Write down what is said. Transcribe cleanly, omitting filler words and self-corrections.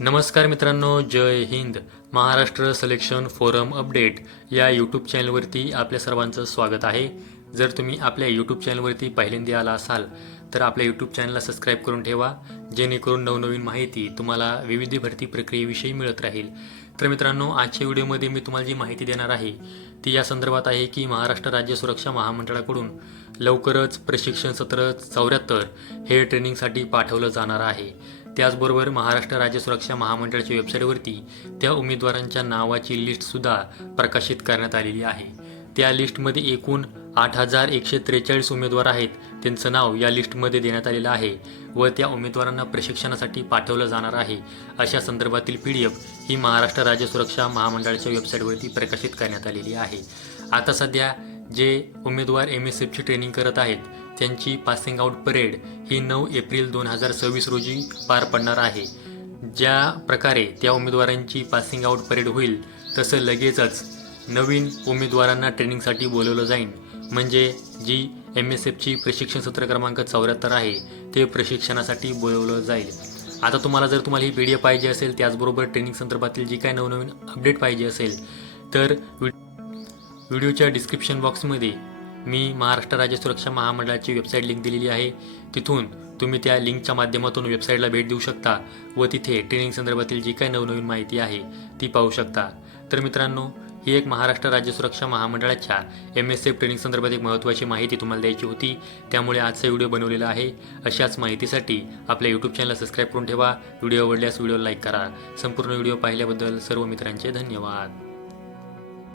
नमस्कार मित्रांनो, जय हिंद. महाराष्ट्र सिलेक्शन फोरम अपडेट या यूट्यूब चॅनलवरती आपल्या सर्वांचं स्वागत आहे. जर तुम्ही आपल्या यूट्यूब चॅनलवरती पहिल्यांदा आला असाल तर आपल्या यूट्यूब चॅनलला सबस्क्राईब करून ठेवा, जेणेकरून नवनवीन माहिती तुम्हाला विविध भरती प्रक्रियेविषयी मिळत राहील. तर मित्रांनो, आजच्या व्हिडिओमध्ये मी तुम्हाला जी माहिती देणार आहे ती या संदर्भात आहे की महाराष्ट्र राज्य सुरक्षा महामंडळाकडून लवकरच प्रशिक्षण सत्र 74 हे ट्रेनिंगसाठी पाठवलं जाणार आहे. त्याचबरोबर महाराष्ट्र राज्य सुरक्षा महामंडळाच्या वेबसाईटवरती त्या उमेदवारांच्या नावाची लिस्टसुद्धा प्रकाशित करण्यात आलेली आहे. त्या लिस्टमध्ये एकूण 8,143 उमेदवार आहेत. त्यांचं नाव या लिस्टमध्ये देण्यात आलेलं आहे व त्या उमेदवारांना प्रशिक्षणासाठी पाठवलं जाणार आहे. अशा संदर्भातील PDF ही महाराष्ट्र राज्य सुरक्षा महामंडळाच्या वेबसाईटवरती प्रकाशित करण्यात आलेली आहे. आता सध्या जे उमेदवार MSFची ट्रेनिंग करत आहेत त्यांची पासिंग आउट परेड ही 9 एप्रिल 2026 रोजी पार पडणार आहे. ज्या प्रकारे त्या उमेदवारांची पासिंग आउट परेड होईल तसं लगेचच नवीन उमेदवारांना ट्रेनिंगसाठी बोलवलं जाईल. म्हणजे जी MSFची प्रशिक्षण सत्र क्रमांक 74 आहे ते प्रशिक्षणासाठी बोलवलं जाईल. आता तुम्हाला ही PDF पाहिजे असेल, त्याचबरोबर ट्रेनिंग संदर्भातील जी काय नवनवीन अपडेट पाहिजे असेल तर व्हिडिओच्या डिस्क्रिप्शन बॉक्समध्ये मी महाराष्ट्र राज्य सुरक्षा महामंडळाची वेबसाईट लिंक दिलेली आहे. तिथून तुम्ही त्या लिंकच्या माध्यमातून वेबसाईटला भेट देऊ शकता व तिथे ट्रेनिंग संदर्भातील जी काही नवनवीन माहिती आहे ती पाहू शकता. तर मित्रांनो, ही एक महाराष्ट्र राज्य सुरक्षा महामंडळाच्या MSF ट्रेनिंग संदर्भात एक महत्त्वाची माहिती तुम्हाला द्यायची होती, त्यामुळे आजचा व्हिडिओ बनवलेला आहे. अशाच माहितीसाठी आपल्या यूट्यूब चॅनलला सबस्क्राईब करून ठेवा. व्हिडिओ आवडल्यास व्हिडिओला लाईक करा. संपूर्ण व्हिडिओ पाहिल्याबद्दल सर्व मित्रांचे धन्यवाद.